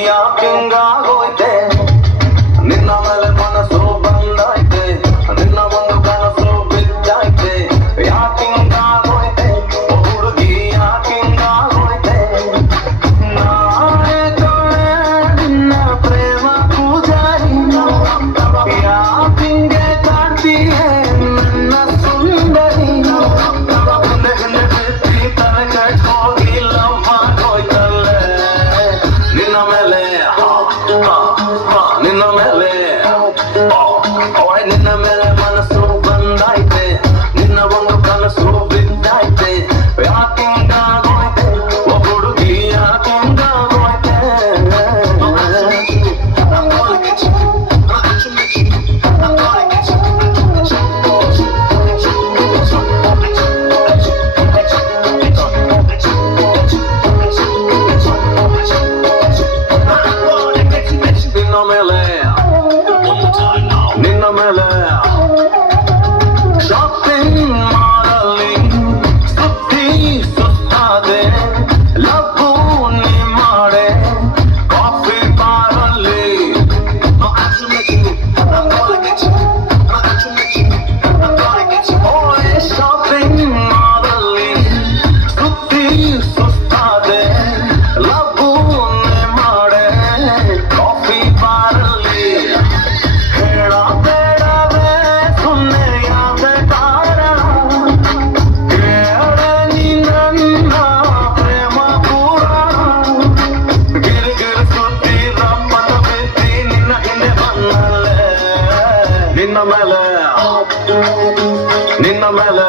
yakin ga hoite the omelete. ನಿನ್ನ ಮೇಲೆ. ನಿನ್ನ ಮೇಲೆ.